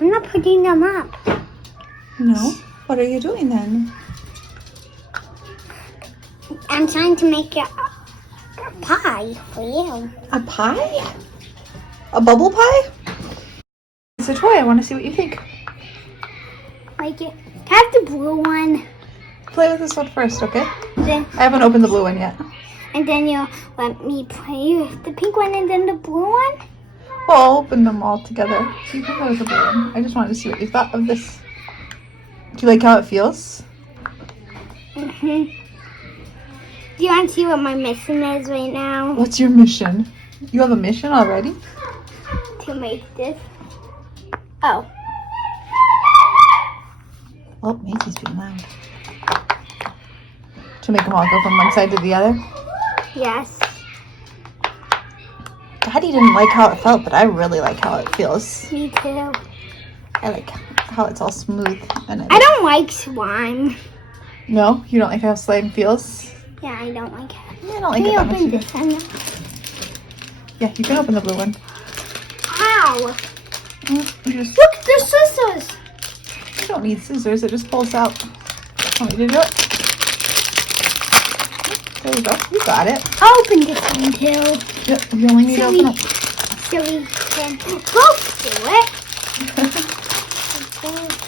I'm not putting them up. No? What are you doing then? I'm trying to make a pie for you. A pie? A bubble pie? It's a toy. I want to see what you think. Like it. Have the blue one. Play with this one first, okay? Then I haven't opened the blue one yet. and then you'll let me play with the pink one and then the blue one. Well, I'll open them all together. So you can play with the blue one. I just wanted to see what you thought of this. Do you like how it feels? Mhm. Do you want to see what my mission is right now? What's your mission? You have a mission already? To make this. Oh. Oh, Maisie's being loud. To make them all go from one side to the other? Yes. Daddy didn't like how it felt, but I really like how it feels. Me too. I like how it's all smooth. And I don't like slime. No? You don't like how slime feels? Yeah, I don't like it. I don't like Can it you that much open either. this one? Yeah, you can open the blue one. Ow! You just Look, there's scissors. you don't need scissors, it just pulls out. Want me to do it? There you go. You got it. I'll open this one too. Yep, you only need to open up. So we can both do it.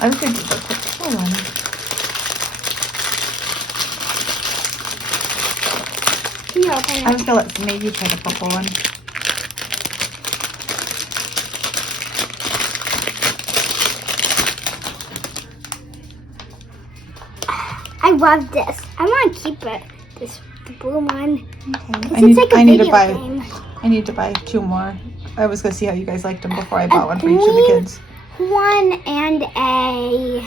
I was going to do the purple one. Can you open I it? was going to let Maggie try the purple one. I love this. I want to keep it. The blue one. Okay. It's like a I need to video buy game. I need to buy 2 more. I was going to see how you guys liked them before I bought one for each of the green kids. one and a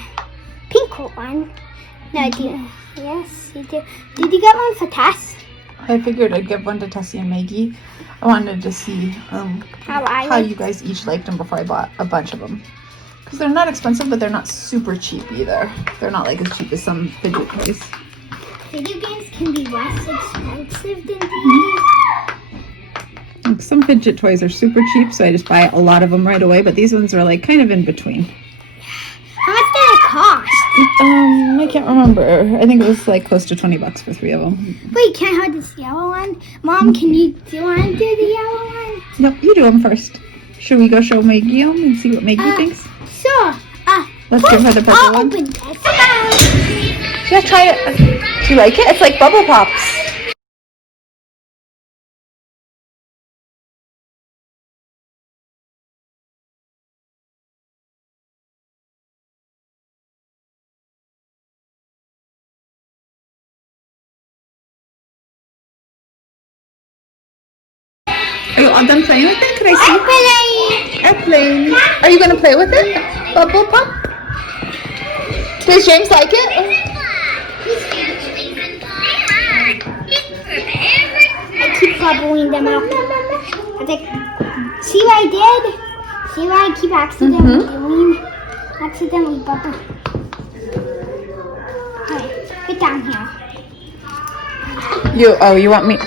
pink one. No, do you? Yes, you do. Did you get one for Tess? I figured I'd give one to Tessie and Maggie. I wanted to see how you guys each liked them before I bought a bunch of them. Because they're not expensive, but they're not super cheap either. They're not like as cheap as some fidget toys. Video games can be less expensive than these. Some fidget toys are super cheap, so I just buy a lot of them right away. But these ones are like kind of in between. How much did it cost? I can't remember. I think it was like close to $20 for 3 of them. Wait, can I have this yellow one? Mom, do you want to do the yellow one? No, you do them first. Should we go show Maggie them and see what Maggie thinks? Sure. Let's give her the purple I'll one. open this. Yeah, try it. Do you like it? It's like bubble pops. Are you all done playing with it? Could I see? Airplane. Are you going to play with it? Bubble pop? Does James like it? I keep bubbling them up. I think, see what I did? See what I keep accidentally doing? Accidentally bubble. Okay, get down here. You want me?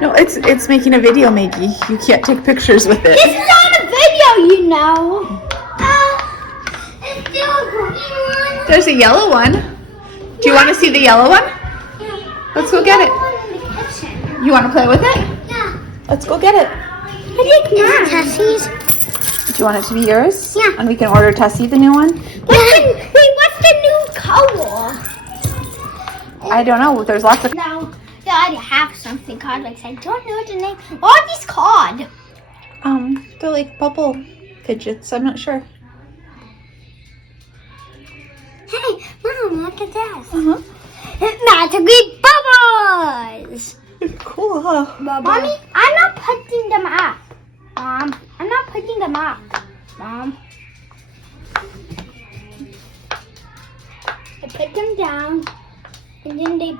No, it's making a video, Maggie. You can't take pictures with it. This is not a video, you know. It's still a green one. There's a yellow one. Do you want to see the yellow one? Let's go get it. You want to play with it? Yeah. Let's go get it. I like mine. Tessie's. Do you want it to be yours? Yeah. And we can order Tessie the new one? What's the new color? I don't know. There's lots of... No, I have something called like I don't know the name. What are these called? They're like bubble fidgets. I'm not sure. Hey, Mom, look at this. Uh-huh. Magically bubbles. Cool, huh? Mommy, I'm not putting them up. Mom, I'm not putting them up. Mom. I put them down, and then they...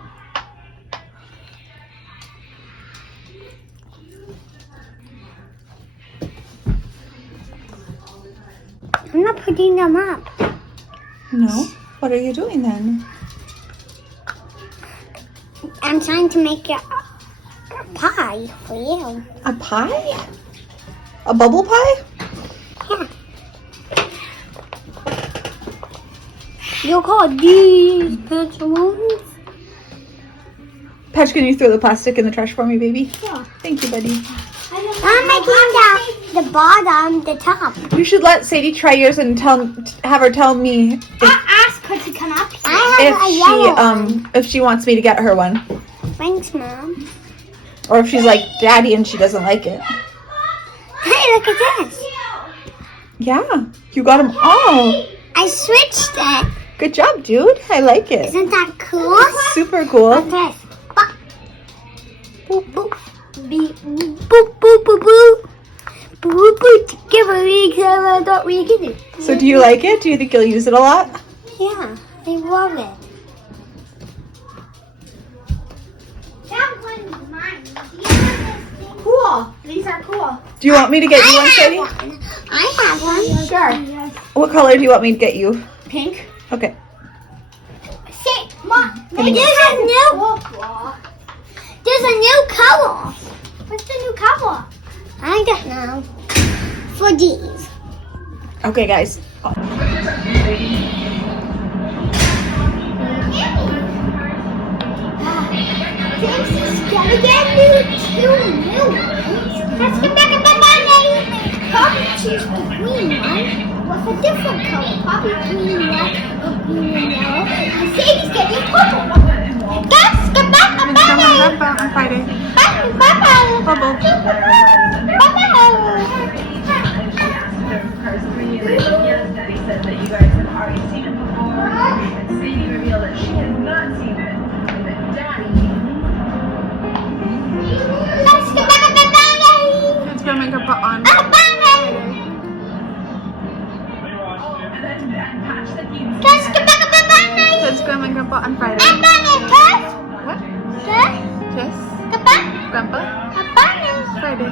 I'm not putting them up. No? What are you doing then? I'm trying to make a pie for you. A pie? A bubble pie? Yeah. You call these pencils? Patch, can you throw the plastic in the trash for me, baby? Yeah. Thank you, buddy. I'm making the bottom, the top. You should let Sadie try yours and have her tell me I asked her to come up here. if she wants me to get her one, Thanks, Mom. or if she's like Daddy and she doesn't like it. Hey, look at this. Yeah, you got them all. I switched it. Good job, dude. I like it. Isn't that cool? Super cool. Okay. Boop, boop. Beep, boop, boop, boop, boop. Boop, boop. Give a week, I thought we could do. So do you like it? Do you think you'll use it a lot? Yeah, I love it. That one's mine. Cool. These are cool. Do you want me to get you one, Sadie? I have one. Sure. What color do you want me to get you? Pink. Okay. Say, Mom, there's a new color. What's the new color? I don't know. For these. Okay, guys. Tessie's gonna get two new ones. Let's get back in the money. Poppy choose the green one with a different color. Poppy green one, green and yellow. And Sadie's getting purple one. Let's get back in the money. On Friday. Bye. Bubble. Study said that you guys have already seen it before, and Sadie revealed that she has not seen it, and that Daddy... Let's get back in the money. Let's go make a butt on. And then Dad patched the kids. Let's get back in the money. Let's go make a butt on Friday. What? Let's Yes. get back Grandpa? in the money. Friday.